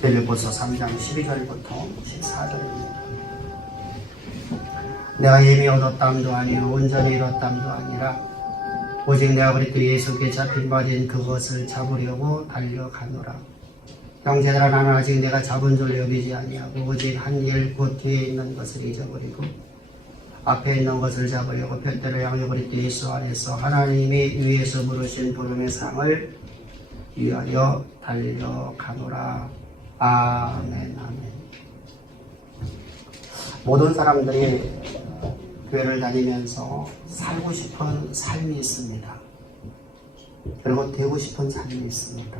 빌립보서 3장 12절부터 14절입니다. 내가 이미 얻었담도 아니요 온전히 이뤘담도 아니라 오직 내가 그리스도 예수께 잡힌 바인 그것을 잡으려고 달려가노라. 형제들아, 나는 아직 내가 잡은 줄 여기지 아니하고 오직 한 일 곧 뒤에 있는 것을 잊어버리고 앞에 있는 것을 잡으려고 볏대를 향해 그리스도 예수 안에서 하나님이 위에서 부르신 부름의 상을 위하여 달려가노라. 아멘. 아멘. 모든 사람들이 교회를 다니면서 살고 싶은 삶이 있습니다. 그리고 되고 싶은 삶이 있습니다.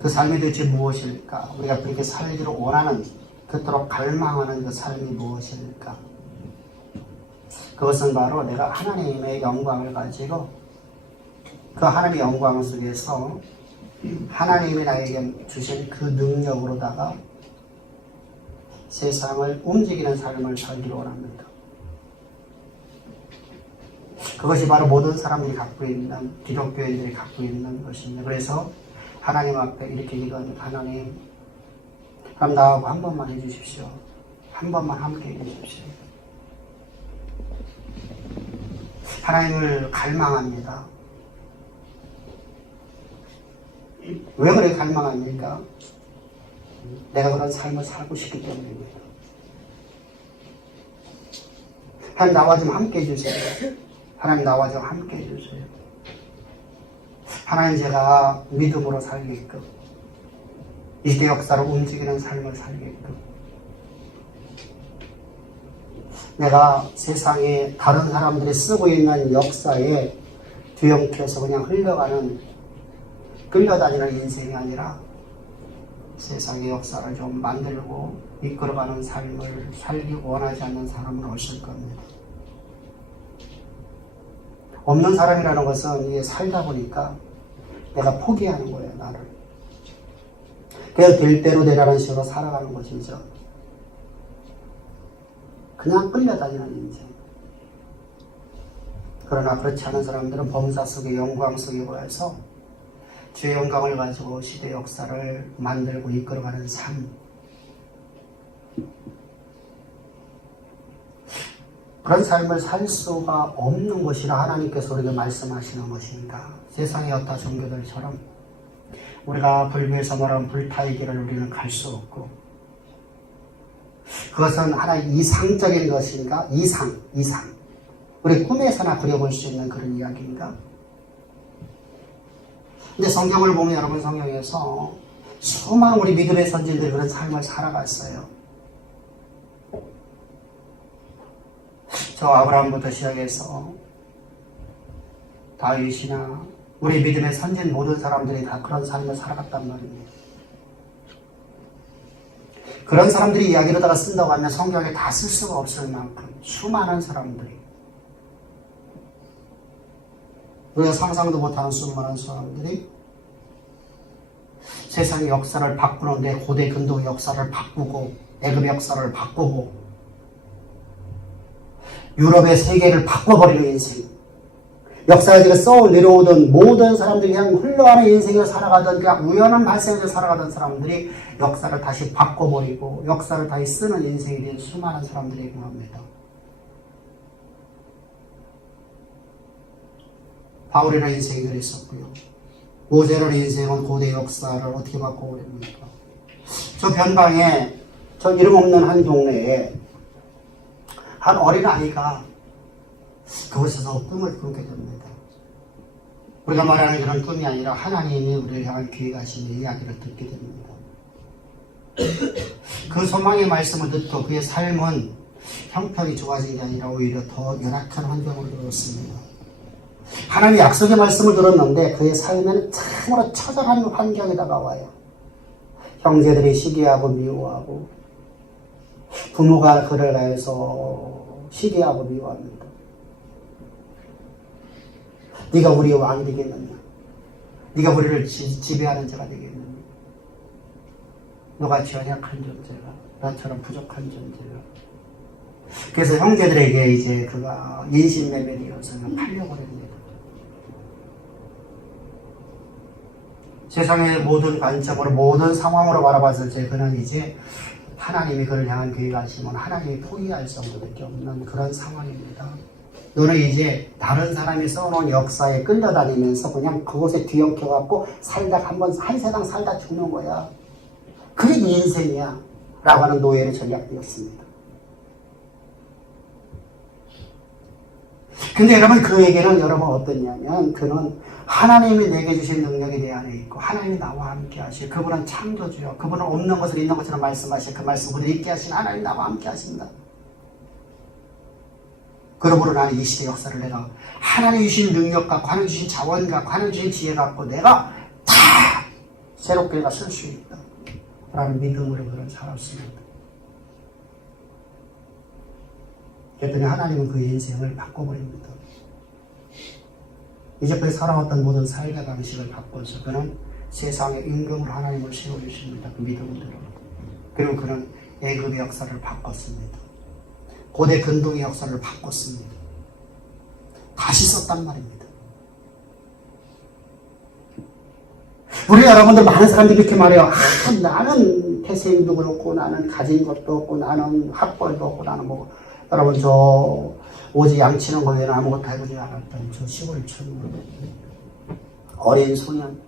그 삶이 도대체 무엇일까? 우리가 그렇게 살기를 원하는, 그토록 갈망하는 그 삶이 무엇일까? 그것은 바로 내가 하나님의 영광을 가지고 그 하나님의 영광 속에서 하나님이 나에게 주신 그 능력으로다가 세상을 움직이는 삶을 살기를 원합니다. 그것이 바로 모든 사람들이 갖고 있는, 기독교인들이 갖고 있는 것입니다. 그래서 하나님 앞에 이렇게 기도합니다. 하나님, 나하고 한 번만 해주십시오. 한 번만 함께 해주십시오. 하나님을 갈망합니다. 왜 그렇게 갈망합니까? 내가 그런 삶을 살고 싶기 때문입니다. 하나님, 나와 좀 함께 해주세요. 하나님, 나와 좀 함께 해주세요. 하나님, 제가 믿음으로 살게끔, 이 시대 역사를 움직이는 삶을 살게끔, 내가 세상에 다른 사람들이 쓰고 있는 역사에 뒤엉켜서 그냥 흘러가는, 끌려다니는 인생이 아니라 세상의 역사를 좀 만들고 이끌어가는 삶을 살기 원하지 않는 사람은 없을 겁니다. 없는 사람이라는 것은 이게 살다 보니까 내가 포기하는 거예요, 나를. 그냥 될 대로 되라는 식으로 살아가는 것이죠. 그냥 끌려다니는 인생. 그러나 그렇지 않은 사람들은 범사 속의 영광 속에 거해서 주의 영광을 가지고 시대 역사를 만들고 이끌어가는 삶. 그런 삶을 살 수가 없는 것이라 하나님께서 우리에게 말씀하시는 것입니다. 세상의 여타 종교들처럼 우리가 불교에서 말하는 불타의 길을 우리는 갈 수 없고, 그것은 하나의 이상적인 것인가? 이상. 우리 꿈에서나 그려볼 수 있는 그런 이야기인가? 근데 성경을 보면 여러분, 성경에서 수많은 우리 믿음의 선진들이 그런 삶을 살아갔어요. 저 아브라함부터 시작해서 다윗이나 우리 믿음의 선진 모든 사람들이 다 그런 삶을 살아갔단 말입니다. 그런 사람들이 이야기로다가 쓴다고 하면 성경에 다 쓸 수가 없을 만큼 수많은 사람들이, 우리가 상상도 못하는 수많은 사람들이 세상의 역사를 바꾸는데 고대 근동 역사를 바꾸고 애굽 역사를 바꾸고 유럽의 세계를 바꿔버리는 인생, 역사에 써 내려오던 모든 사람들이 그냥 흘러가는 인생을 살아가던, 그냥 우연한 발생에서 살아가던 사람들이 역사를 다시 바꿔버리고 역사를 다시 쓰는 인생이 된 수많은 사람들이 있습니다. 바울이라는 인생이 그랬었고요. 모세라는 인생은 고대 역사를 어떻게 바꿔버립니까? 저 변방에, 저 이름 없는 한 동네에 한 어린아이가 그곳에서 꿈을 꾸게 됩니다. 우리가 말하는 그런 꿈이 아니라 하나님이 우리를 향한 기획하신 이야기를 듣게 됩니다. 그 소망의 말씀을 듣고 그의 삶은 형편이 좋아진 게 아니라 오히려 더 열악한 환경으로 들었습니다. 하나님의 약속의 말씀을 들었는데 그의 삶에는 참으로 처절한 환경이 다가와요. 형제들이 시기하고 미워하고 부모가 그를 다해서 시기하고 미워합니다. 네가 우리의 왕이 되겠느냐? 네가 우리를 지배하는 자가 되겠느냐? 너같이 연약한 존재가, 나처럼 부족한 존재가. 그래서 형제들에게 이제 그가 인신매매되어서 팔려버립니다. 세상의 모든 관점으로 모든 상황으로 바라봤을 때 그는 이제 하나님이 그를 향한 계획하시면 하나님이 포기할 정도밖에 없는 그런 상황입니다. 너는 이제 다른 사람이 써놓은 역사에 끌려다니면서 그냥 그곳에 뒤엉켜갖고 살다 한 세상 살다 죽는 거야. 그게 네 인생이야 라고 하는 노예의 전략이었습니다. 근데 여러분 그에게는 여러분 어떠냐면 그는 하나님이 내게 주신 능력이 내 안에 있고 하나님이 나와 함께 하시고 그분은 창조주요. 그분은 없는 것을 있는 것처럼 말씀하시고 그 말씀 우리를 있게 하신 하나님 나와 함께 하십니다. 그러므로 나는 이 시대 역사를 내가 하나님이 주신 능력 갖고 하나님이 주신 자원 갖고 하나님이 주신 지혜 갖고 내가 다 새롭게 내가 쓸 수 있다 라는 믿음으로 그를 살았습니다. 그랬더니 하나님은 그 인생을 바꿔버립니다. 이제까지 살아왔던 모든 삶의 방식을 바꿔서 그는 세상의 임금으로 하나님을 세워주십니다. 그 믿음대로. 그리고 그는 애굽의 역사를 바꿨습니다. 고대 근동의 역사를 바꿨습니다. 다시 썼단 말입니다. 우리 여러분들 많은 사람들이 이렇게 말해요. 나는 태생도 그렇고 나는 가진 것도 없고 나는 학벌도 없고 나는 뭐 여러분 저 오직 양치는 거 외에는 아무것도 해보지 않았던 저 시골 촌 어린 소년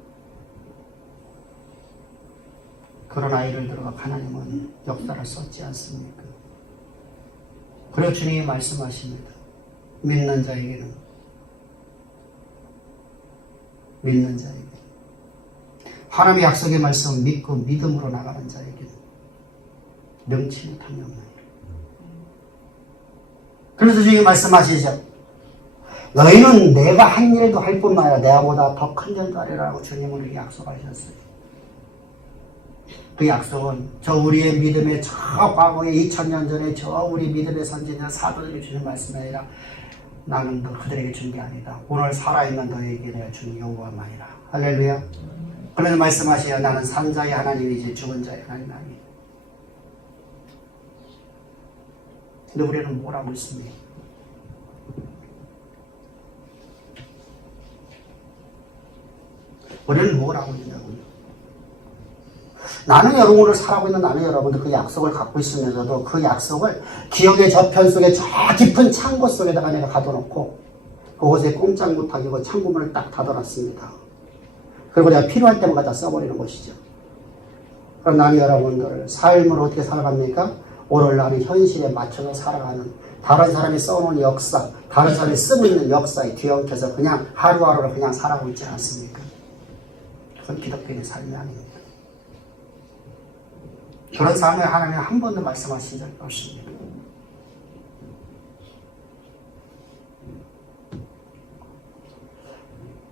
그런 아이를 들어가 하나님은 역사를 썼지 않습니까? 그리고 주님이 말씀하십니다. 믿는 자에게는 하나님의 약속의 말씀을 믿고 믿음으로 나가는 자에게는 능치 못함이 없나이다. 그래서 주님이 말씀하시죠. 너희는 내가 한 일도 할 뿐만 아니라 내가보다 더 큰 일도 하리라고 주님은 우리에게 약속하셨어요. 그 약속은 저 우리의 믿음의 저 과거에 2000년 전에 저 우리 믿음의 선지자 사도들이 주신 말씀이 아니라 나는 그들에게 준 게 아니다. 오늘 살아있는 너희에게 내가 준 영광만이라. 할렐루야. 그래서 말씀하셔요. 나는 산 자의 하나님이지 죽은 자의 하나님 아니에요. 근데 우리는 뭐라고 있습니까? 우리는 뭐라고 있냐고요? 나는 여러분을 살아가고 있는 나는 여러분들 그 약속을 갖고 있으면서도 그 약속을 기억의 저편 속에 저 깊은 창고 속에다가 내가 가둬놓고 그곳에 꼼짝 못하게 그 창고문을 딱 닫아놨습니다. 그리고 내가 필요할 때마다 다 써버리는 것이죠. 그럼 나는 여러분들을 삶을 어떻게 살아갑니까? 오늘 나는 현실에 맞춰서 살아가는 다른 사람이 써놓은 역사, 다른 사람이 쓰고 있는 역사에 뒤엉켜서 그냥 하루하루를 그냥 살아가고 있지 않습니까? 그건 기독교인의 삶이 아닙니다. 그런 삶을 하나님은 한 번도 말씀하신 적이 없습니다.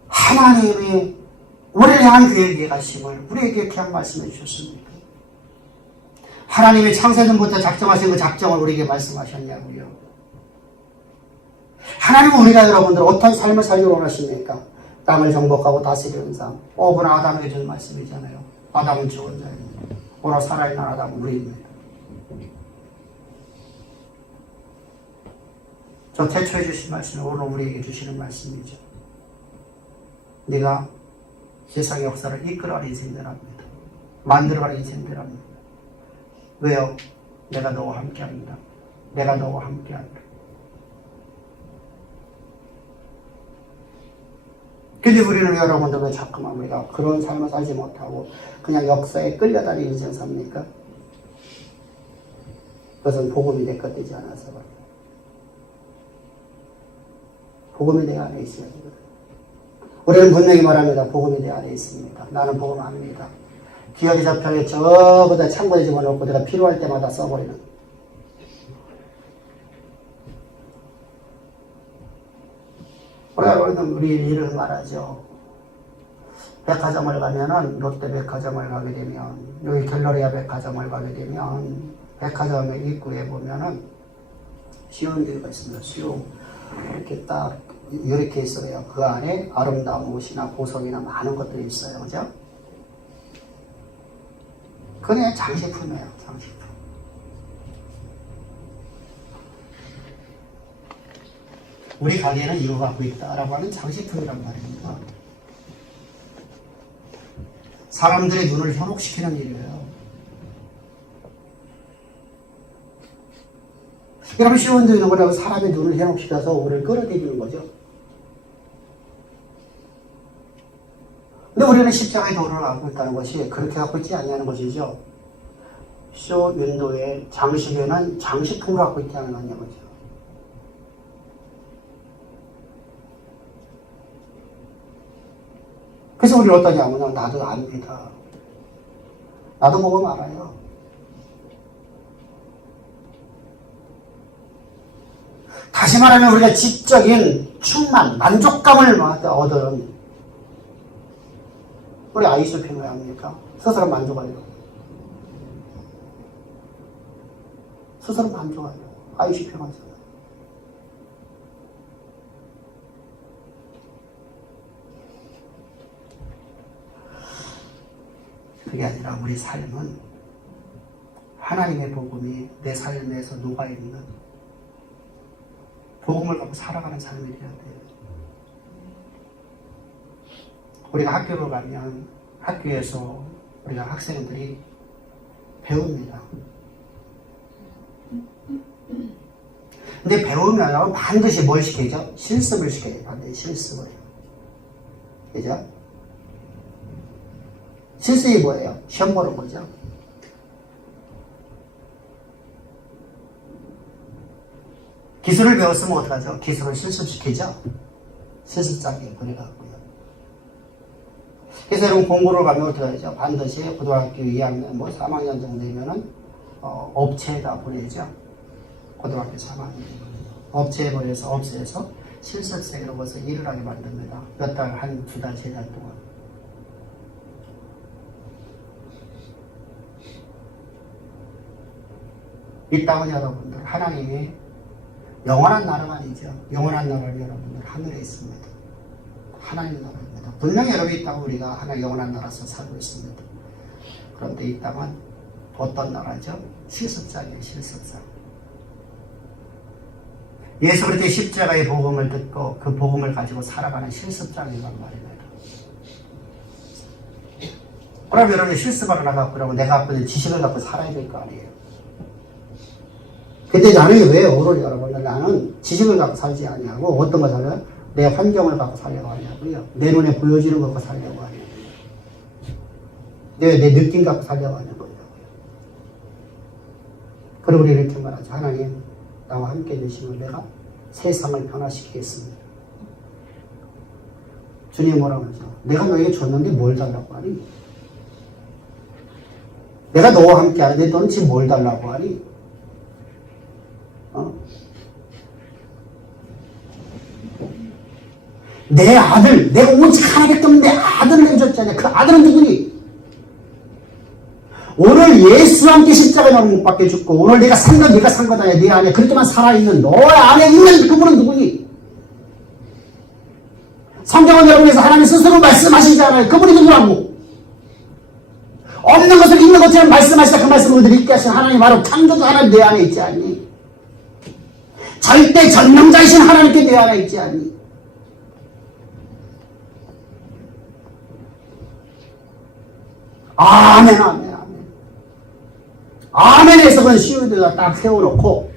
하나님이 우리를 향한 그의 계획하심을 우리에게 이렇게 한 말씀해 주셨습니다. 하나님이 창세전부터 작정하신 그 작정을 우리에게 말씀하셨냐고요. 하나님은 우리가 여러분들 어떤 삶을 살기를 원하십니까? 땅을 정복하고 다스리는 삶. 오늘 아담에게 준 말씀이잖아요. 아담은 죽은 자입니다. 오늘 살아있는 아담은 우리입니다. 저 태초에 주신 말씀이 오늘 우리에게 주시는 말씀이죠. 네가 세상의 역사를 이끌어가는 인생들합니다. 만들어가는 인생들합니다. 왜요? 내가 너와 함께합니다. 내가 너와 함께합니다. 근데 우리는 여러분들 왜 자꾸만 우리가 그런 삶을 살지 못하고 그냥 역사에 끌려다니는 인생 삽니까? 그것은 복음이 내 것 되지 않아서 복음이 내 안에 있어야 되거든. 우리는 분명히 말합니다. 복음이 내 안에 있습니다. 나는 복음 압니다. 기억의 저편에 저보다 창고에 집어넣고 내가 필요할 때마다 써버리는. 우리 이런 말하죠. 백화점을 가면은 롯데 백화점을 가게 되면 여기 갤러리아 백화점을 가게 되면 백화점의 입구에 보면은 시운기가 있습니다. 시운 이렇게 딱 이렇게 있어요. 그 안에 아름다운 옷이나 보석이나 많은 것들이 있어요. 그죠? 그게 장식품이에요. 장식품. 우리 가게는 이거 갖고 있다라고 하는 장식품이란 말입니다. 사람들의 눈을 현혹시키는 일이에요. 여러분, 시온도 있는 거라고 사람의 눈을 현혹시켜서 우리를 끌어들이는 거죠. 근데 우리는 십자가의 도를 알고 있다는 것이 그렇게 갖고 있지 않냐는 것이죠. 쇼윈도의 장식에는 장식품을 갖고 있지 않느냐 거죠. 그래서 우리는 어떠냐 하면 나도 압니다. 나도 보고 알아요. 다시 말하면 우리가 지적인 충만, 만족감을 얻은 우리 아이쇼핑 왜 합니까? 스스로 만족하려고. 스스로 만족하려고. 아이쇼핑 하잖아요. 그게 아니라 우리 삶은 하나님의 복음이 내 삶에서 녹아있는 복음을 갖고 살아가는 삶이 돼야 돼요. 우리가 학교로 가면 학교에서 우리가 학생들이 배웁니다. 근데 배우면 반드시 뭘 시켜야죠? 실습을 시켜요. 반드시 실습을. 그죠? 실습이 뭐예요? 시험 보는 거죠. 기술을 배웠으면 어떡하죠? 기술을 실습시키죠? 실습장에 보내갖고요. 그래서 여러분 공부를 가면 어떻게 하죠? 반드시 고등학교 2학년, 3학년 정도 되면은, 업체에다 보내죠? 고등학교 3학년. 업체에 보내서 업체에서 실습생으로 가서 일을 하게 만듭니다. 몇 달, 한 2달, 3달 동안. 이 땅은 여러분들, 하나님이 영원한 나라가 아니죠. 영원한 나라는 여러분들 하늘에 있습니다. 하나님의 나라입니다. 분명히 여러분이 이 땅은 우리가 하나의 영원한 나라에서 살고 있습니다. 그런데 이 땅은 어떤 나라죠? 실습장이에요. 실습장. 예수 그리스도의 십자가의 복음을 듣고 그 복음을 가지고 살아가는 실습장이란 말입니다. 그럼 여러분이 실습하러 나가고 그러면 내가 갖고 있는 지식을 갖고 살아야 될 거 아니에요. 근데 나는 왜 오를 여러분? 나는 지식을 갖고 살지 아니하고 어떤 거 살아요? 내 환경을 갖고 살려고 하냐고요. 내 눈에 보여지는 것 갖고 살려고 하냐고요. 내 느낌 갖고 살려고 하냐고요. 그리고 우리 이렇게 말하죠. 하나님, 나와 함께 계시면 내가 세상을 변화시키겠습니다. 주님 뭐라고 하죠? 내가 너에게 줬는데 뭘 달라고 하니? 내가 너와 함께 하는데 너는 지금 뭘 달라고 하니? 내 아들, 내가 오직 하나밖에 없는 내 아들을 내줬잖아요. 그 아들은 누구니? 오늘 예수와 함께 십자가에 못 박혀 죽고 오늘 내가 산 건 네가 산 거다. 네 안에 그렇게만 살아있는 너의 안에 있는 그분은 누구니? 성경은 여러분에서 하나님 스스로 말씀하시잖아요. 그분이 누구라고? 없는 것을 있는 것처럼 말씀하시다 그 말씀을 우리들 있게 하신 하나님 바로 창조주 하나님 내 안에 있지 않니? 절대 전능자이신 하나님께 내 안에 있지 않니? 아멘, 아멘, 아멘. 아멘에서 그런 시우드가 딱 세워놓고,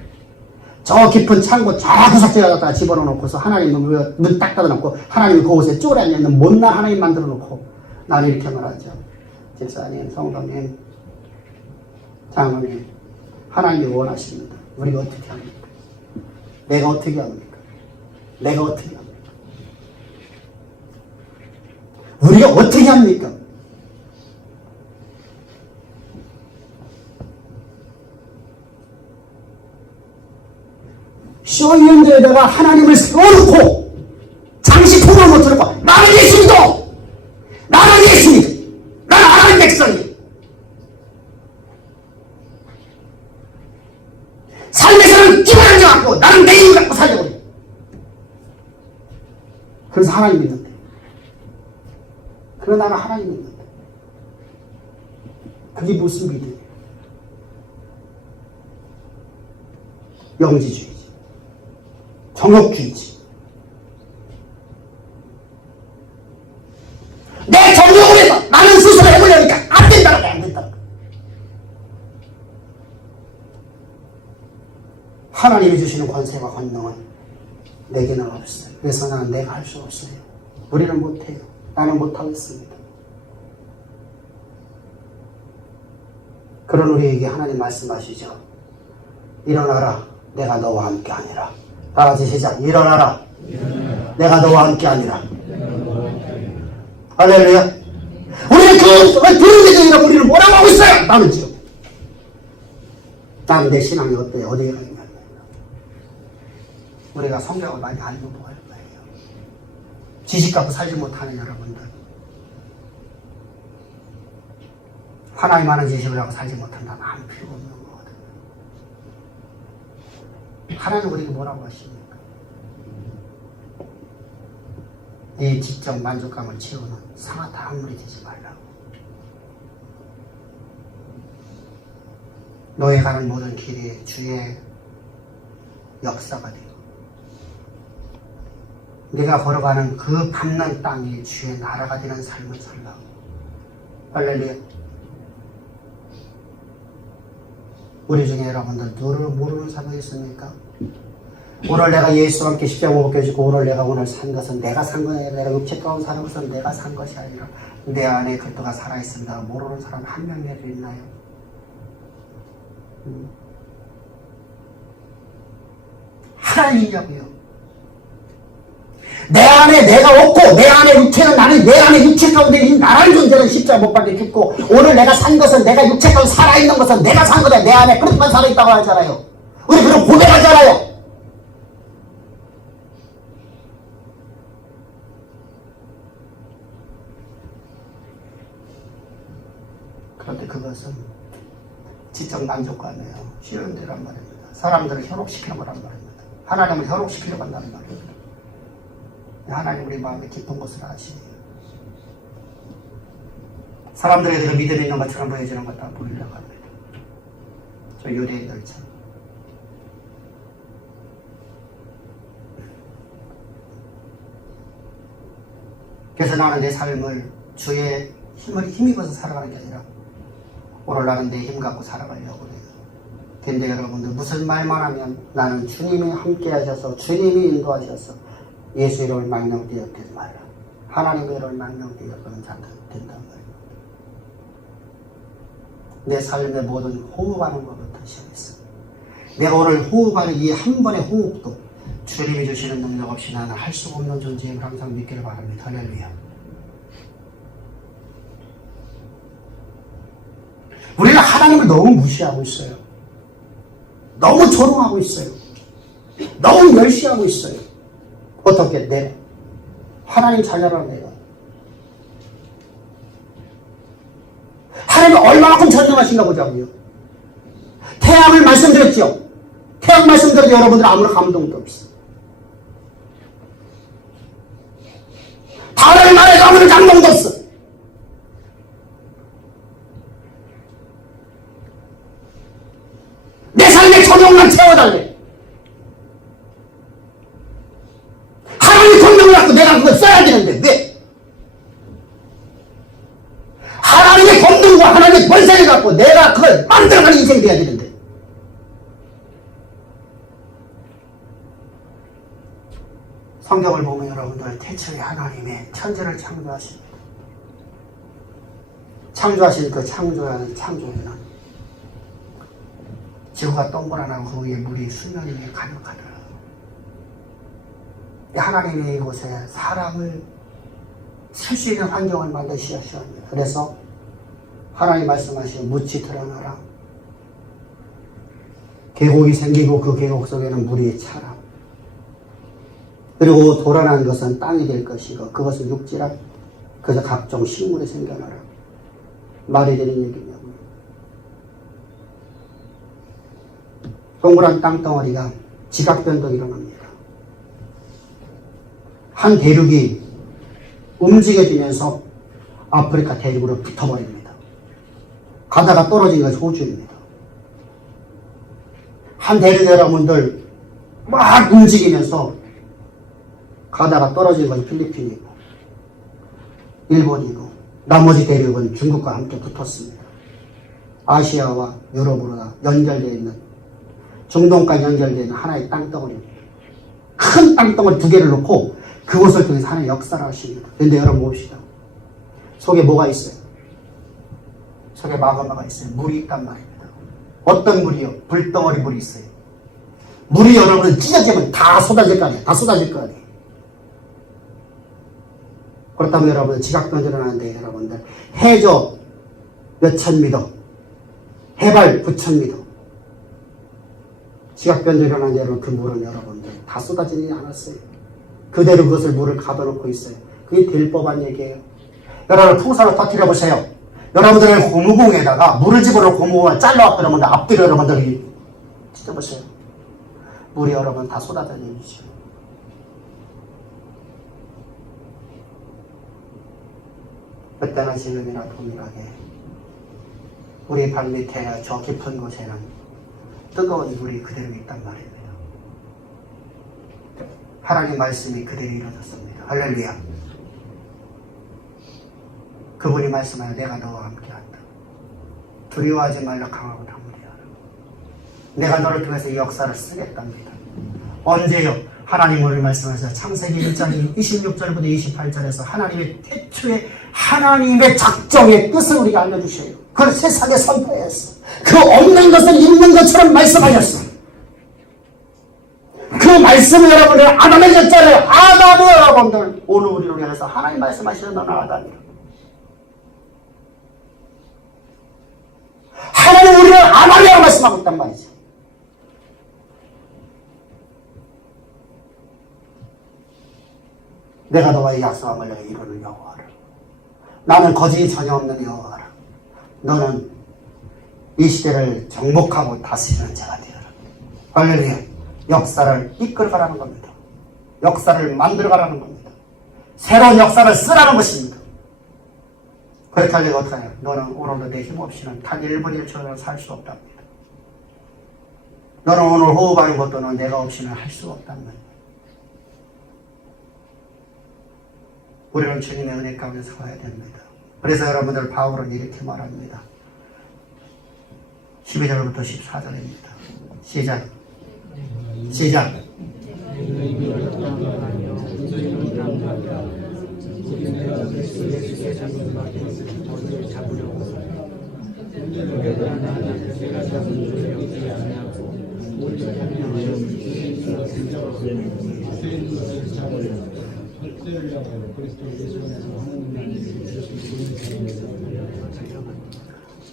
저 깊은 창고, 저 구석지에다가 집어넣어놓고서 하나님 문 딱 닫아놓고, 하나님 그곳에 쪼라져 있는 못난 하나님 만들어놓고, 나는 이렇게 말하죠. 집사님, 성도님, 장로님, 하나님이 원하십니다. 우리가 어떻게 합니까? 내가 어떻게 합니까? 내가 어떻게 합니까? 우리가 어떻게 합니까? 쇼윈도에다가 하나님을 세워놓고 장식품을 못 들고 나는 예수님도 나는 예수님 나는 하나님 백성이 삶에서는 기본을 갖고 나는 내 힘을 갖고 살려고 해. 그래서 하나님 믿는데 그러나 나는 하나님 믿는데 그게 무슨 믿음이에요? 영지주의지 정욕주의지. 내 정욕을 해서 나는 스스로 해보려고 하나님이 주시는 권세와 권능은 내게는 없어요. 그래서 나는 내가 할 수 없어요. 우리는 못해요. 나는 못하겠습니다. 그런 우리에게 하나님 말씀하시죠. 일어나라. 내가 너와 함께 아니라. 다 같이 시작. 일어나라. 내가 너와 함께 아니라. 할렐루야. 우리는 그런 게 우리는 뭐라고 하고 있어요? 나는 지금. 나는 내 신앙이 어때요? 어디에 가 있냐. 우리가 성경을 많이 알면 뭐 할 거예요? 지식 갖고 살지 못하는 여러분들. 하나님 아는 지식을 하고 살지 못한다면 아무 필요 없는 거거든요. 하나님 우리에게 뭐라고 하십니까? 이 지적 만족감을 채우는 상하다 한물이 되지 말라고. 너에 가는 모든 길이 주의 역사가 되고 네가 걸어가는 그 밟는 땅이 주의 나라가 되는 삶을 살라고. 할렐루야. 우리 중에 여러분들 너를 모르는 사람이 있습니까? 오늘 내가 예수와 함께 십자가 못 벗겨지고 오늘 내가 오늘 산 것은 내가 산 것이 아니라 내가 육체 가운데 사는 것은 내가 산 것이 아니라 내 안에 그리스도가 살아있습니다. 모르는 사람 한 명이라도 있나요? 하나님이냐고요. 내 안에 내가 없고 내 안에 육체는 나는 내 안에 육체 가운데 이 나라는 존재는 십자가 못 박혀 죽고 오늘 내가 산 것은 내가 육체 가운데 살아있는 것은 내가 산 거다. 내 안에 그렇게만 살아있다고 하잖아요. 우리 그런 고백하잖아요. 그런데 그것은 지적 만족감이에요. 쉬운 데란 말입니다. 사람들을 현혹시키는 거란 말입니다. 하나님을 현혹시키려고 한다는 말입니다. 하나님 우리 마음에 깊은 것을 아시네요. 사람들에게 믿음이 있는 것처럼 보여지는 것 다 보이려고 합니다. 저 유대인들처럼. 그래서 나는 내 삶을 주의 힘입어서 살아가는 게 아니라 오늘 나는 내 힘 갖고 살아가려고 해요. 근데 여러분들 무슨 말만 하면 나는 주님이 함께 하셔서 주님이 인도하셔서 예수 이름을 망명되었지 말라. 하나님의 이름을 망명되었거든 된단 말이에요. 내 삶의 모든 호흡하는 것부터 시작했어. 내가 오늘 호흡하는 이 한 번의 호흡도 주님이 주시는 능력 없이 나는 할 수 없는 존재임을 항상 믿기를 바랍니다. 할렐루야. 우리는 하나님을 너무 무시하고 있어요. 너무 조롱하고 있어요. 너무 멸시하고 있어요. 어떻게? 내가 하나님 자녀라는 내가 하나님이 얼마만큼 전능하신가 보자고요. 태양을 말씀드렸죠. 태양 말씀드려도 여러분들 아무런 감동도 없어요. 달을 말해도 아무런 감동도 없어. 내 삶의 조명만 채워달래. 하나님의 권능을 갖고 내가 그걸 써야 되는데 왜? 하나님의 권능과 하나님의 권세를 갖고 내가 그걸 만들어가는 인생이 돼야 되는데 성경을 보면 여러분들 태초에 하나님의 천지를 창조하십니다. 창조하신 그 창조에는 지구가 동그랗고 그 위에 물이 수면 위에 가득하더라. 하나님이 이곳에 사람을 살 수 있는 환경을 만드시옵소서. 그래서 하나님 말씀하신 묻지 드러나라. 계곡이 생기고 그 계곡 속에는 물이 차라. 그리고 돌아난 것은 땅이 될 것이고 그것은 육지라. 그래서 각종 식물이 생겨나라. 말이 되는 얘기냐고요. 동그란 땅덩어리가 지각변동이 일어납니다. 한 대륙이 움직여지면서 아프리카 대륙으로 붙어버립니다. 가다가 떨어진 것이 호주입니다. 한 대륙 여러분들 막 움직이면서 가다가 떨어진 것이 필리핀이고 일본이고 나머지 대륙은 중국과 함께 붙었습니다. 아시아와 유럽으로 다 연결되어 있는 중동까지 연결된 하나의 땅덩어리입니다. 큰 땅덩어리 2개를 놓고 그곳을 통해서 하나의 역사를 하십니다. 그런데 여러분 봅시다. 속에 뭐가 있어요? 속에 마그마가 있어요. 물이 있단 말입니다. 어떤 물이요? 불덩어리 물이 있어요. 물이 여러분 찢어지면 다 쏟아질 거 아니에요. 다 쏟아질 거 아니에요. 그렇다면 여러분 지각변 일어나는데 여러분들 해저 몇천 미터, 해발 9,000m 지각변 일어나는데 여러분 그 물은 여러분들 다 쏟아지지 않았어요. 그대로 그것을 물을 가둬놓고 있어요. 그게 될 법한 얘기예요. 여러분 풍선을 터뜨려 보세요. 여러분들의 고무공에다가 물을 집어넣고 고무공을 잘라 여러분들 앞뒤로 여러분들이 찢어보세요. 물이 여러분 다 쏟아져내리죠. 그때나 지금이나 동일하게 우리 발 밑에 저 깊은 곳에는 뜨거운 물이 그대로 있단 말입니다. 하나님 말씀이 그대로 이루어졌습니다. 할렐루야. 그분이 말씀하여 내가 너와 함께한다. 두려워하지 말라 강하고 담으리라. 내가 너를 통해서 이 역사를 쓰겠답니다. 언제요? 하나님 오늘 말씀하셔서 창세기 1장 26절부터 28절에서 하나님의 태초의 하나님의 작정의 뜻을 우리가 알려주셔요. 그걸 세상에 선포했어. 그 없는 것을 있는 것처럼 말씀하셨어. 그 말씀을 여러분들 아담의 젖자를 아담이 여러분들 오늘 우리를 위해서 하나님 말씀하시는 너는 아담이라. 하나님 우리를 아담이라고 말씀하고 있단 말이죠. 내가 너와의 약속함을 내가 이루는 여호와라. 나는 거짓이 전혀 없는 여호와라. 너는 이 시대를 정복하고 다스리는 자가 되어라. 할렐루야. 역사를 이끌어가라는 겁니다. 역사를 만들어가라는 겁니다. 새로운 역사를 쓰라는 것입니다. 그렇게 하려고 어떻게 해요? 너는 오늘도 내 힘 없이는 단 1분 1초를 살 수 없답니다. 너는 오늘 호흡하는 것도 내가 없이는 할 수 없답니다. 우리는 주님의 은혜 가운데서 가야 됩니다. 그래서 여러분들 바울은 이렇게 말합니다. 12절부터 14절입니다. 시작.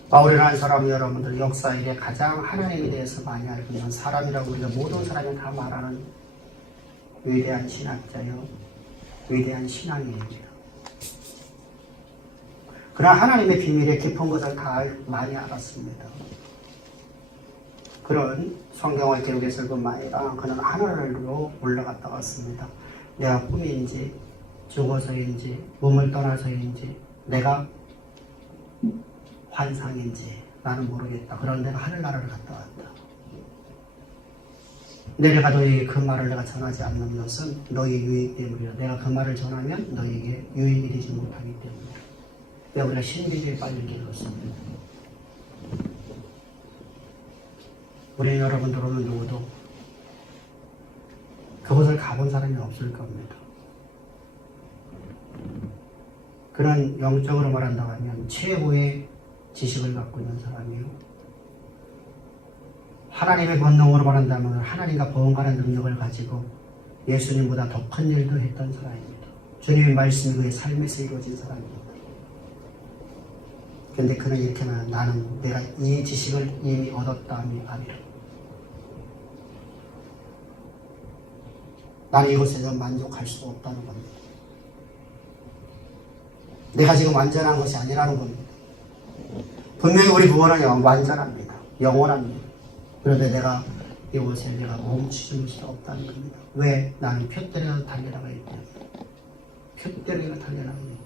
바울이라는 사람이 여러분들 역사에 가장 하나님에 대해서 많이 알고 있는 사람이라고 우리가 모든 사람이 다 말하는 위대한 신학자요, 위대한 신앙인입니다. 그러나 하나님의 비밀의 깊은 것을 다 많이 알았습니다. 그런 성경을 기록했을뿐만 아니라 그는 하늘로 올라갔다 왔습니다. 내가 꿈인지 죽어서인지 몸을 떠나서인지 내가 환상인지 나는 모르겠다. 그런데 하늘나라를 갔다 왔다. 내가 너희에게 그 말을 내가 전하지 않는 것은 너희 유익 때문이라. 내가 그 말을 전하면 너희에게 유익이 되지 못하기 때문이라. 왜 우리가 신비주의에 빠질 게 없습니다. 우리 여러분들 오늘 누구도 그곳을 가본 사람이 없을 겁니다. 그런 영적으로 말한다고 하면 최고의 지식을 갖고 있는 사람이요. 하나님의 권능으로 말한다면 하나님과 보응하는 능력을 가지고 예수님보다 더 큰 일도 했던 사람입니다. 주님의 말씀이 그의 삶에서 이루어진 사람입니다. 그런데 그는 이렇게 말합니다. 나는 내가 이 지식을 이미 얻었다함이 아니라. 나는 이것에서 만족할 수 없다는 겁니다. 내가 지금 완전한 것이 아니라는 겁니다. 분명히 우리 구원은 완전합니다. 영원합니다. 그런데 내가 이곳에 내가 멈추질 수 없다는 겁니다. 왜? 나는 표대로 달려나가기 때문에. 표대로 달려나가기 때문에.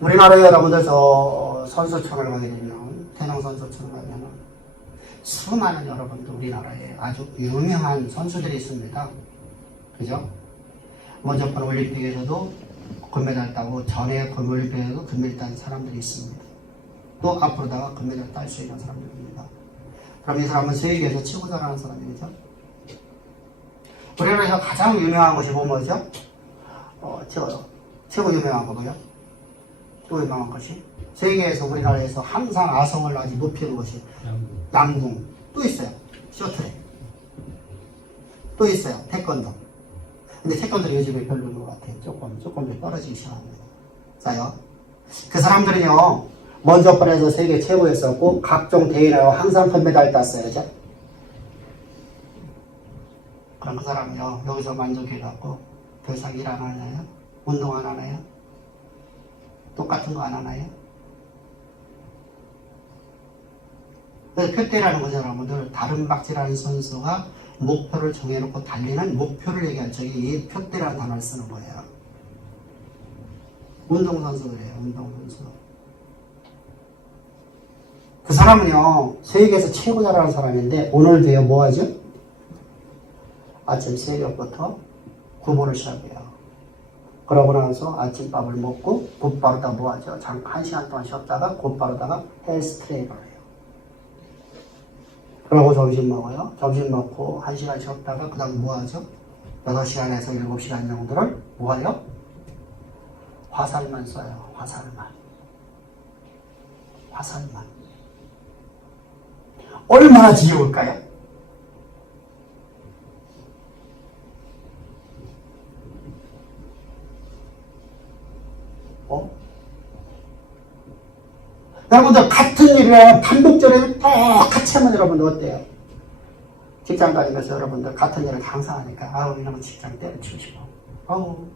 우리나라에 여러분들 저 선수촌을 가게 되면, 태릉 선수촌을 가면 수많은 여러분들 우리나라에 아주 유명한 선수들이 있습니다. 그죠? 먼저 번 올림픽에서도 금메달 따고 전에 올림픽에서도 금메달 딴 사람들이 있습니다. 또 앞으로다가 금메달 딸 수 있는 사람들입니다. 그럼 이 사람은 세계에서 최고 잘하는 사람이죠. 우리나라에서 가장 유명한 것이 뭐죠? 최고 유명한 거고요. 최고 유명한 것이 세계에서 우리나라에서 항상 아성을 아주 높이는 것이 양궁. 또 있어요. 쇼트랙. 또 있어요. 태권도. 근데 태권도 요즘에 별로인 것 같아요. 조금 떨어지기 시작합니다. 자요. 그 사람들은요, 먼저 번에서 세계 최고였었고, 각종 대회나 항상 금메달 땄어요. 그죠? 그럼 그 사람이요, 여기서 만족해갖고, 더 이상 일 안 하나요? 운동 안 하나요? 똑같은 거 안 하나요? 그래서 표대라는 거죠, 여러분들. 다른 박지라는 선수가 목표를 정해놓고 달리는 목표를 얘기할 적에 이 표대라는 단어를 쓰는 거예요. 운동선수 그래요, 운동선수. 그 사람은요, 세계에서 최고 잘하는 사람인데, 오늘도요, 뭐 하죠? 아침 새벽부터 구보를 시작해요. 그러고 나서 아침밥을 먹고, 곧바로 다 뭐 하죠? 잠깐 1시간 동안 쉬었다가, 곧바로다가 헬스 트레이닝을 해요. 그러고 점심 먹어요. 점심 먹고 1시간 쉬었다가, 그 다음 뭐 하죠? 6시간에서 7시간 정도를 뭐 해요? 화살만 쏴요. 화살만. 얼마나 지겨울까요? 여러분들 같은 일을 반복적으로 똑같이 하면 여러분들 어때요? 직장 다니면서 여러분들 같은 일을 항상 하니까 아우 이러면 직장 때려치고 싶어. 아우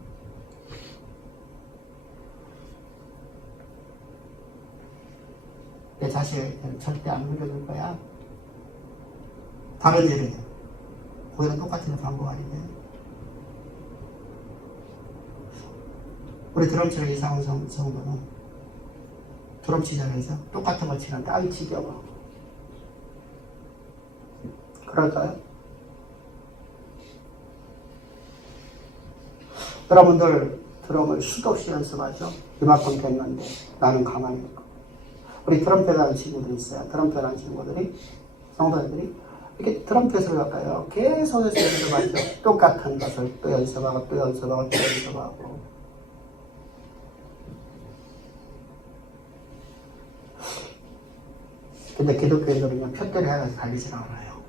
내 자식은 절대 안 물려줄 거야. 다른 일이에요. 거기랑 똑같은 방법 아니에요. 우리 드럼 치는 이상훈 성도는 드럼 치잖아요. 똑같은 거 치는데 아이 지겨워. 그럴까요? 여러분들 드럼을 수도 없이 연습하죠. 이만큼 됐는데 나는 가만히 있고. 우리 트럼펫 하는 친구들이 있어요. 트럼펫 하는 친구들이, 성도들이 이렇게 트럼펫을 갖다요. 계속 연습하죠. 똑같은 것을 또 연습하고 또 연습하고 또 연습하고. 근데 기독교인들은 표대를 해가지고 달리지 않아요.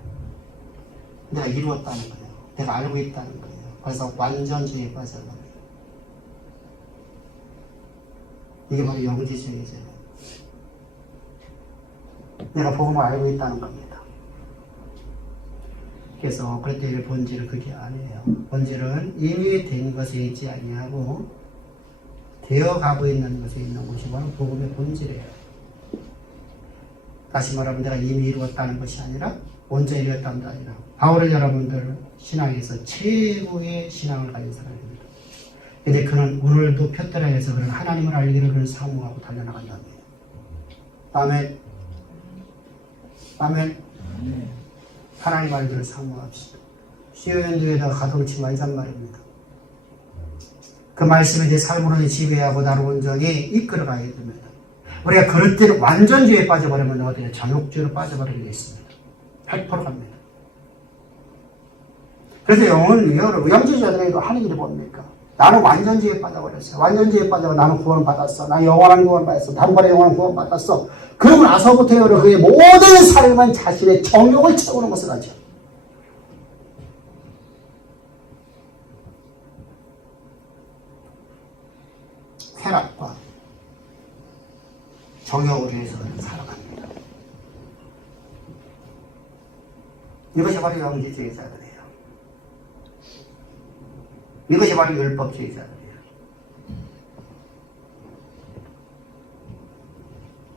내가 이루었다는 거예요. 내가 알고 있다는 거예요. 그래서 완전주의에 빠져버려요. 이게 바로 영지주의죠. 내가 복음을 알고 있다는 겁니다. 그래서 그랬더니 본질은 그게 아니에요. 본질은 이미 된 것에 있지 아니하고 되어가고 있는 것에 있는 것이 바로 복음의 본질이에요. 다시 말하면 내가 이미 이루었다는 것이 아니라 먼저 이루었다는 게 아니라 바울은 여러분들 신앙에서 최고의 신앙을 가진 사람입니다. 근데 그는 오늘도 표대라에서 그는 하나님을 알기를 그는 사모하고 달려나간답니다. 아멘. 하나님 알기를 사모합시다. 시오연도에다가 가둬놓지 말란 말입니다. 그 말씀에 내 삶으로 지배하고 나를 온전히 이끌어가야 됩니다. 우리가 그럴 때는 완전주의에 빠져버리면 어디에 정욕주의로 빠져버리게 있습니다. 100% 갑니다. 그래서 영지주의자들에게도 하는 일이 뭡니까? 나는 완전주의에 빠져버렸어요. 완전주의에 빠져서 나는 구원을 받았어. 나는 영원한 구원을 받았어. 단번에 영원한 구원을 받았어. 그러고 나서부터 그의 모든 삶은 자신의 정욕을 채우는 것을 하죠. 쾌락과 정욕을 위해서 살아갑니다. 이것이 바로 영지주의자들이에요. 이것이 바로 율법주의자들이에요.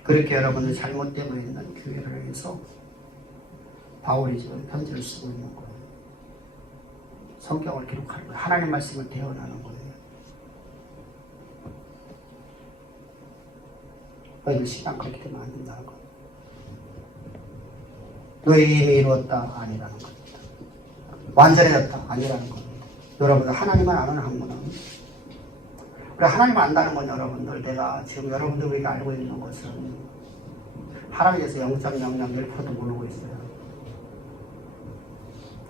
그렇게 여러분들 잘못되고 있는 교회를 위해서 바울이 지금 편지를 쓰고 있는 거예요. 성경을 기록하는 거예요. 하나님 말씀을 대언하는 거예요. 너희들 신앙 그렇게 되면 안 된다는 거예요. 너희 이미 이루었다 아니라는 겁니다. 완전해졌다 아니라는 겁니다. 여러분들 하나님을 아는 한 분은 우리 하나님을 안다는 건 여러분들 내가 지금 여러분들 우리가 알고 있는 것은 하나님께서 0.001%도 모르고 있어요.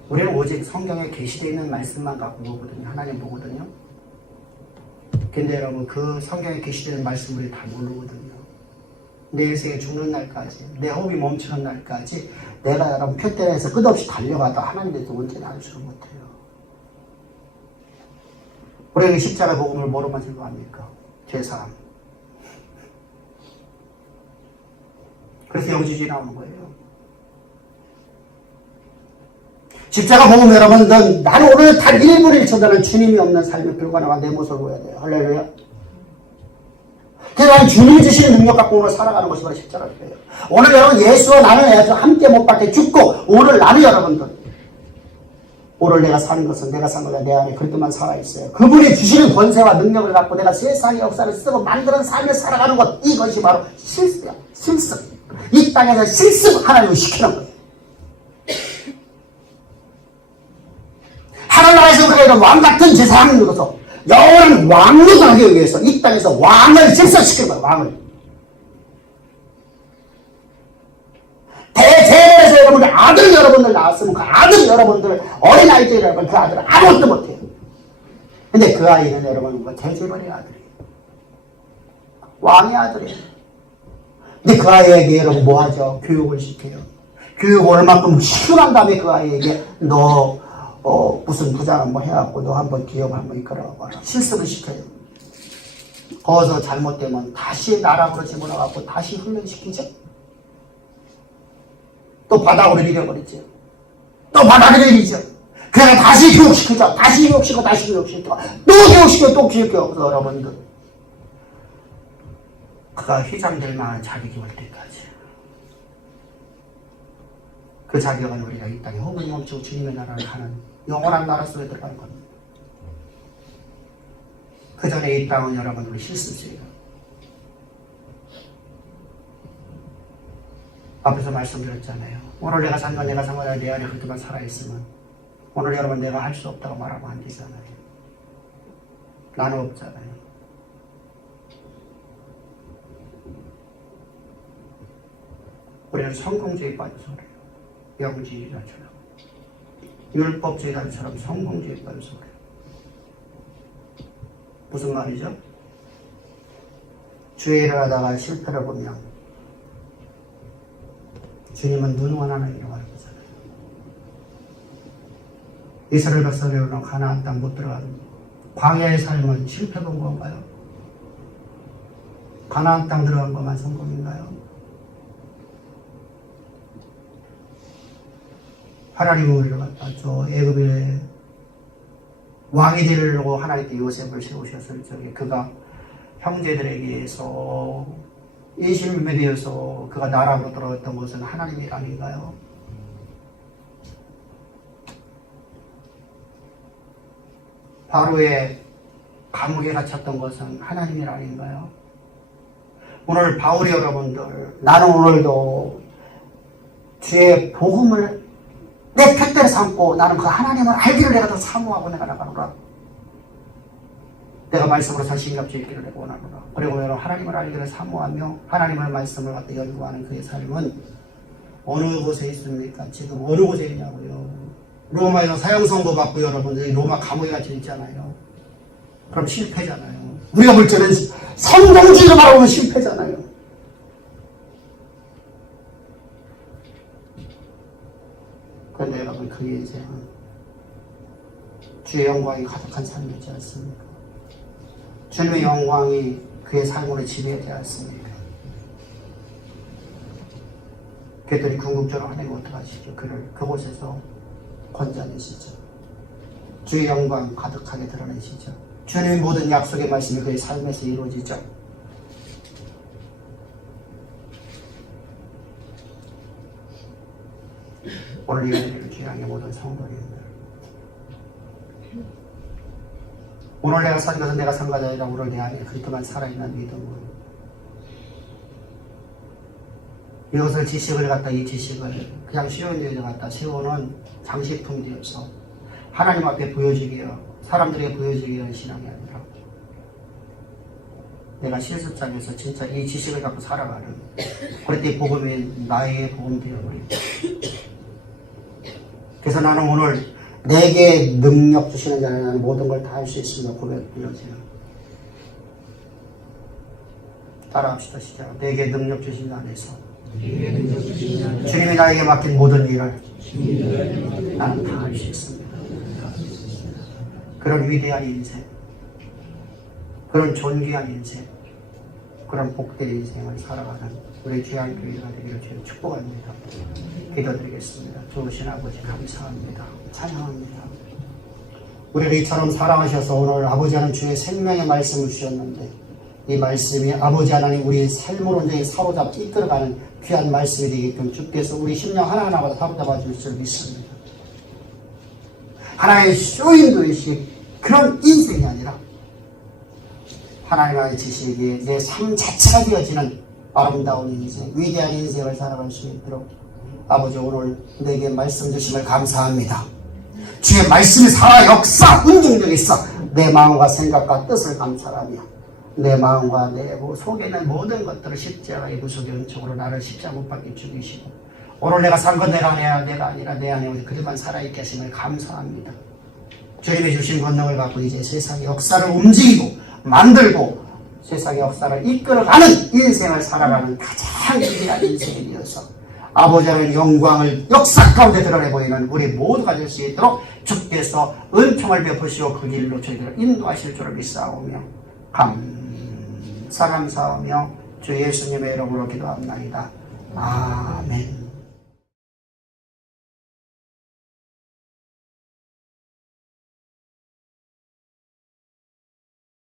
우리는 오직 성경에 계시되어 있는 말씀만 갖고 보거든요. 하나님 보거든요. 근데 여러분 그 성경에 계시되어 있는 말씀을 우리 다 모르거든요. 내 인생에 죽는 날까지, 내 호흡이 멈추는 날까지 내가 여러분 표대에서 끝없이 달려가다 하나님에 대해서 언제나 알지를 못해요. 우리는 십자가 복음을 뭐로만 증거합니까? 죄사함. 그래서 영지주의 나오는 거예요. 십자가 복음 여러분, 나는 오늘 단 1분을 쳐다는 주님이 없는 삶의 불가능한 내 모습을 보여야 돼요. 할렐루야. 그래서 나는 주님이 주시는 능력 갖고 오늘 살아가는 것이 바로 십자가예요. 오늘 여러분 예수와 나는 함께 못 박혀 죽고 오늘 나는 여러분들 오늘 내가 사는 것은 내가 산 거다 내 안에 그렇게만 살아있어요. 그분이 주시는 권세와 능력을 갖고 내가 세상의 역사를 쓰고 만드는 삶을 살아가는 것, 이것이 바로 실수야. 실습. 이 땅에서 실습 하나님을 시키는 거예요. 하늘나라에서 우리가 이런 왕같은 제사장을 누려서 영원한 왕력을 하기 위해서 이 땅에서 왕을 질서시키는 거예요. 왕을. 대제에서 여러분들 아들 여러분들 낳았으면 그 아들 여러분들 어린아이들 여러분 그 아들은 아무것도 못해요. 근데 그 아이는 여러분 대제벌의 아들이에요. 왕의 아들이에요. 근데 그 아이에게 여러분 뭐 하죠? 교육을 시켜요. 교육을 얼마큼 시원한 다음에 그 아이에게 너 무슨 부장을 뭐 해갖고 너 한번 기업 한번 이끌어가고 하라. 실습을 시켜요. 거기서 잘못되면 다시 나락으로 집어넣어갖고 다시 훈련시키죠. 또 바닥으로 밀어버리죠. 또 바닥으로 밀죠. 그래서 다시 교육시키죠. 다시 교육시키고 다시 교육시키고 또 교육시키고 또 교육시키고. 그래서 여러분들 그가 휘장될 만한 자격이 올 때까지 그 자격은 우리가 이 땅에 호흡을 멈추고 주님의 나라를 하는 영원한 나라 속에 들어가는 겁니다. 그 전에 이 땅은 여러분 우리 실습이에요. 앞에서 말씀드렸잖아요. 오늘 내가 산 건 내가 산 거다 내 안에 그렇게만 살아있으면 오늘 여러분 내가 할 수 없다고 말하면 안 되잖아요. 나는 없잖아요. 우리는 성공주의 빠져서 그래요. 영지주의자처럼 율법주의자처럼 성공주의 빠져서 그래요. 무슨 말이죠? 주의 일을 하다가 실패를 보면 주님은 눈원 하나님이라고 하는 거잖아요. 이스라엘 백성들은 가나안 땅 못 들어가는 광야의 삶은 실패 본 건가요? 가나안 땅 들어간 것만 성공인가요? 하나님은 우리를 갖다 저 애굽의 왕이 되려고 하나님께 요셉을 세우셨을 적에 그가 형제들에게 의해서 예시름에 되어서 그가 나락으로 들어갔던 것은 하나님이 아닌가요? 바로의 감옥에 갇혔던 것은 하나님이 아닌가요? 오늘 바울이 여러분들 나는 오늘도 주의 복음을 내 표대를 삼고 나는 그 하나님을 알기를 내가 더 사모하고 내가 나가노라. 내가 말씀으로 자신이 없이 있기를 내가 원하노라. 그리고 여러분 하나님을 알기를 사모하며 하나님의 말씀을 갖다 연구하는 그의 삶은 어느 곳에 있습니까? 지금 어느 곳에 있냐고요. 로마에서 사형선고 받고 여러분들이 로마 감옥에 갇혀 있잖아요. 그럼 실패잖아요. 우리가 볼 때는 성공주의로 말하면 실패잖아요. 그런데 여러분 그 인생은 주의 영광이 가득한 삶이지 않습니까? 주님의 영광이 그의 삶으로 지배되지 않습니까? 그들이 궁극적으로 하나님 어떡하시죠? 그를 그곳에서 건져내시죠. 주의 영광 가득하게 드러내시죠. 주님의 모든 약속의 말씀이 그의 삶에서 이루어지죠. 오늘 이 은혜를 주양의 모든 성도님들, 오늘 내가 산 것은 내가 산 것이 아니라 오늘 내 안에 그렇게만 살아있는 믿음은 이것을 지식을 갖다 이 지식을 그냥 쉬운 데에 갖다 세우는 장식품 되어서 하나님 앞에 보여지게 사람들에게 보여지게 하는 신앙이 아니라 내가 실습장에서 진짜 이 지식을 갖고 살아가는 그럴 때 복음이 나의 복음 되어버립니다. 그래서 나는 오늘 내게 능력 주시는 자는 나는 모든 걸 다 할 수 있습니다. 고백드려지요. 따라합시다. 시작. 내게 능력 주신 자 안에서 주님이 나에게 맡긴 모든 일을 나는 다 할 수 있습니다. 그런 위대한 인생, 그런 존귀한 인생, 그런 복된 인생을 살아가는 우리 귀한 교회가 되기를 주여 축복합니다. 기도드리겠습니다. 좋으신 아버지 감사합니다. 찬양합니다. 우리를 이처럼 사랑하셔서 오늘 아버지 하나님 주의 생명의 말씀을 주셨는데 이 말씀이 아버지 하나님 우리의 삶을 온전히 사로잡아 이끌어가는 귀한 말씀이 되게끔 주께서 우리 심령 하나하나마다 사로잡아 주실 줄 믿습니다. 하나의 쇼인도이시 그런 인생이 아니라 하나님의 지식이 내 삶 자체가 되어지는 아름다운 인생, 위대한 인생을 살아갈 수 있도록 아버지 오늘 내게 말씀 주심을 감사합니다. 주의 말씀이 살아 역사, 운동력이 있어 내 마음과 생각과 뜻을 감찰하며 내 마음과 내 속에 있는 모든 것들을 십자가의 구속의 은총으로 나를 십자가 못 박게 죽이시고 오늘 내가 산 건 내가 아니라 내 안에 그들만 살아있게 하심을 감사합니다. 주님이 주신 권능을 갖고 이제 세상의 역사를 움직이고 만들고 세상의 역사를 이끌어가는 인생을 살아가는 가장 위대한 인생이 되어서 아버지 하나님의 영광을 역사 가운데 드러내 보이는 우리 모두가 될 수 있도록 주께서 은총을 베푸시고 그 길로 저희들을 인도하실 줄을 믿사오며 감사하며 주 예수님의 이름으로 기도합나이다. 아멘.